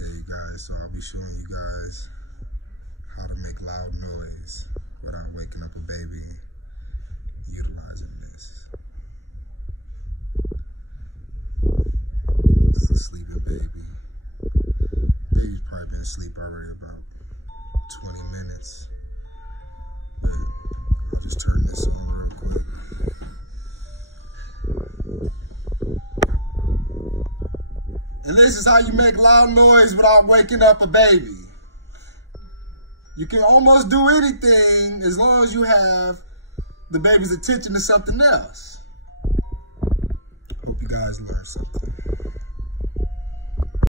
Okay, guys, so I'll be showing you guys how to make loud noise without waking up a baby utilizing this. It's a sleeping baby. Baby's probably been asleep already about 20 minutes. But I'll just turn this on real quick. And this is how you make loud noise without waking up a baby. You can almost do anything as long as you have the baby's attention to something else. Hope you guys learned something.